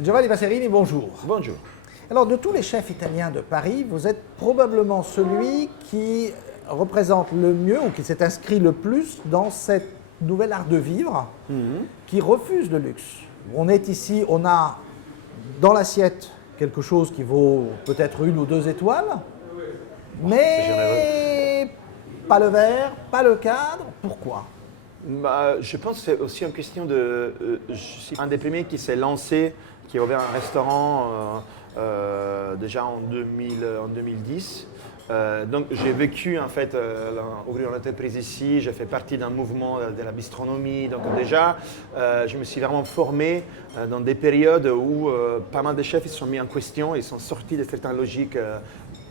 Giovanni Vasserini, bonjour. Bonjour. Alors, de tous les chefs italiens de Paris, vous êtes probablement celui qui représente le mieux ou qui s'est inscrit le plus dans cette nouvel art de vivre qui refuse le luxe. On est ici, on a dans l'assiette quelque chose qui vaut peut-être 1 ou 2 étoiles, mais pas le verre, pas le cadre. Pourquoi ? Je pense que c'est aussi une question de... je suis un des premiers qui s'est lancé, qui a ouvert un restaurant déjà en 2010. Donc j'ai vécu en fait ouvrir une entreprise ici, j'ai fait partie d'un mouvement de la bistronomie. Donc déjà, je me suis vraiment formé dans des périodes où pas mal de chefs ils se sont mis en question, ils sont sortis de certaines logiques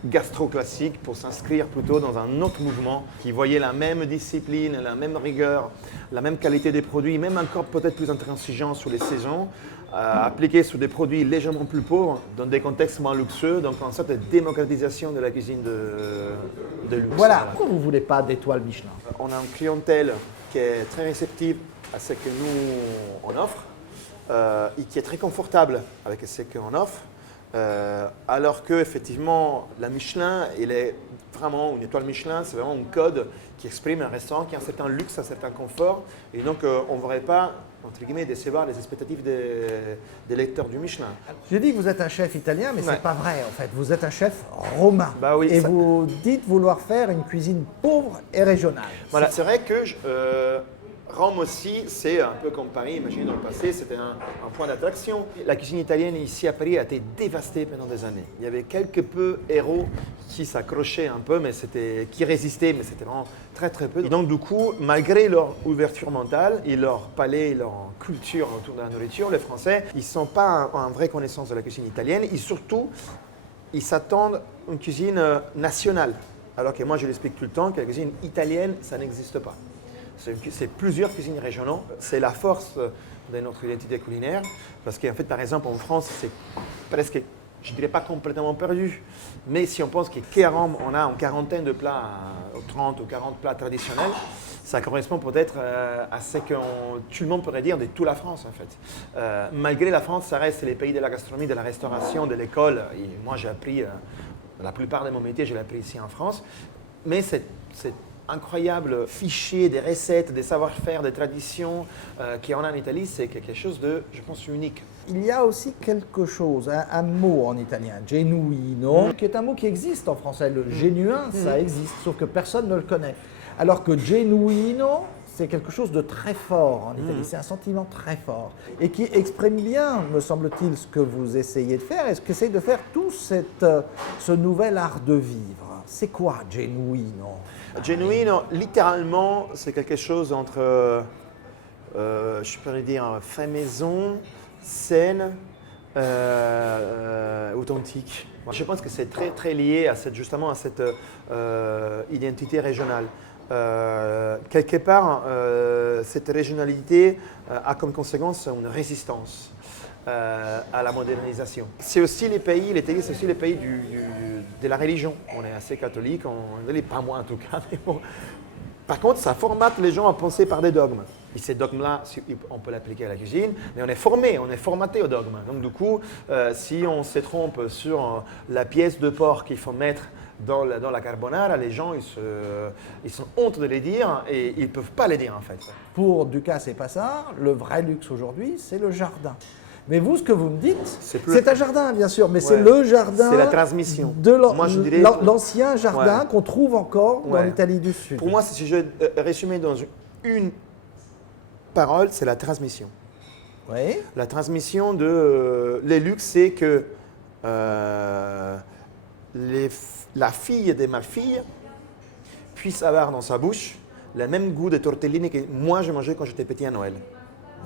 gastro-classiques pour s'inscrire plutôt dans un autre mouvement qui voyait la même discipline, la même rigueur, la même qualité des produits, même encore peut-être plus intransigeant sur les saisons, appliqués sur des produits légèrement plus pauvres, dans des contextes moins luxueux, donc en sorte de démocratisation de la cuisine de luxe. Voilà, pourquoi vous ne voulez pas d'étoiles Michelin ? On a une clientèle qui est très réceptive à ce que nous on offre et qui est très confortable avec ce qu'on offre. Alors que effectivement la Michelin, il est vraiment une étoile Michelin, c'est vraiment un code qui exprime un restaurant qui a un certain luxe, un certain confort, et donc on ne voudrait pas entre guillemets décevoir les expectatives des lecteurs du Michelin. J'ai dit que vous êtes un chef italien, mais ce n'est pas vrai en fait. Vous êtes un chef romain. Bah oui, et vous dites vouloir faire une cuisine pauvre et régionale. Voilà, c'est vrai que Rome aussi, c'est un peu comme Paris, imaginez dans le passé, c'était un point d'attraction. La cuisine italienne ici à Paris a été dévastée pendant des années. Il y avait quelques peu héros qui s'accrochaient un peu, qui résistaient, mais c'était vraiment très très peu. Et donc du coup, malgré leur ouverture mentale et leur palais et leur culture autour de la nourriture, les Français, ils ne sont pas en vraie connaissance de la cuisine italienne et surtout, ils s'attendent à une cuisine nationale. Alors que moi, je l'explique tout le temps que la cuisine italienne, ça n'existe pas. C'est plusieurs cuisines régionales. C'est la force de notre identité culinaire. Parce qu'en fait, par exemple, en France, c'est presque, je ne dirais pas complètement perdu. Mais si on pense qu'à Rome, on a une quarantaine de plats, 30 ou 40 plats traditionnels, ça correspond peut-être à ce que tout le monde pourrait dire de toute la France, en fait. Malgré la France, ça reste les pays de la gastronomie, de la restauration, de l'école. Et moi, j'ai appris, la plupart de mon métier, je l'ai appris ici en France. Mais c'est incroyable fichier des recettes, des savoir-faire, des traditions qu'il y en a en Italie, c'est quelque chose de, je pense, unique. Il y a aussi quelque chose, un mot en italien, genuino, qui est un mot qui existe en français. Le genuin, ça existe, sauf que personne ne le connaît. Alors que genuino, c'est quelque chose de très fort en Italie, c'est un sentiment très fort et qui exprime bien, me semble-t-il, ce que vous essayez de faire et ce qu'essaye de faire tout ce nouvel art de vivre. C'est quoi genuino ? Genuino, littéralement, c'est quelque chose entre, je pourrais dire, fait maison, saine, authentique. Je pense que c'est très très lié à justement à cette identité régionale. Quelque part, cette régionalité a comme conséquence une résistance à la modernisation. C'est aussi les pays, l'Italie, c'est aussi les pays de la religion. On est assez catholique, pas moi en tout cas, mais bon. Par contre, ça formate les gens à penser par des dogmes. Et ces dogmes-là, on peut l'appliquer à la cuisine, mais on est formé, on est formaté aux dogmes. Donc du coup, si on se trompe sur la pièce de porc qu'il faut mettre dans la carbonara, les gens, ils sont honte de les dire et ils ne peuvent pas les dire en fait. Pour Ducasse et Passard, le vrai luxe aujourd'hui, c'est le jardin. Mais vous, ce que vous me dites, c'est un jardin, bien sûr, mais c'est le jardin. C'est la transmission. De l'ancien jardin qu'on trouve encore dans l'Italie du Sud. Pour moi, si je résumais dans une parole, c'est la transmission. Oui. La transmission de les luxes, c'est que la fille de ma fille puisse avoir dans sa bouche le même goût de tortellini que moi, j'ai mangé quand j'étais petit à Noël.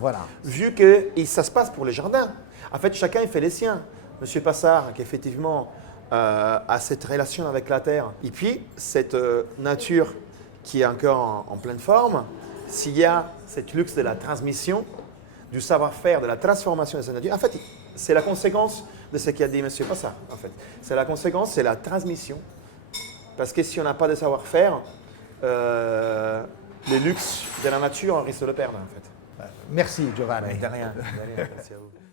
Voilà. Vu que ça se passe pour les jardins. En fait, chacun il fait les siens. Monsieur Passard, qui effectivement a cette relation avec la terre, et puis cette nature qui est encore en pleine forme, s'il y a cette luxe de la transmission, du savoir-faire, de la transformation de cette nature, en fait, c'est la conséquence de ce qu'a dit Monsieur Passard. En fait. C'est la conséquence, c'est la transmission. Parce que si on n'a pas de savoir-faire, les luxes de la nature, on risque de le perdre en fait. Merci Giovanni. De rien, merci à vous.